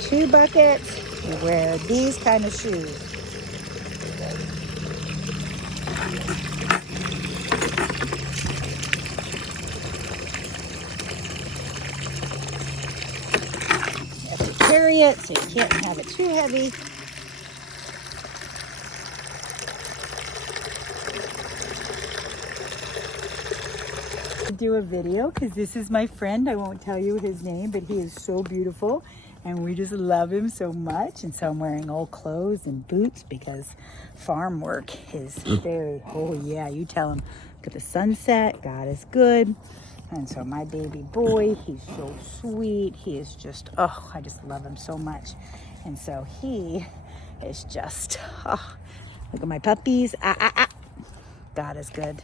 2 buckets, you wear these kind of shoes. You have to carry it, so you can't have it too heavy. Do a video because this is my friend. I won't tell you his name, but he is so beautiful and we just love him so much. And so I'm wearing old clothes and boots because farm work is very, oh yeah, you tell him. Look at the sunset, God is good. And so my baby boy, he's so sweet. He is just, oh, I just love him so much. And so he is just, oh, look at my puppies. God is good.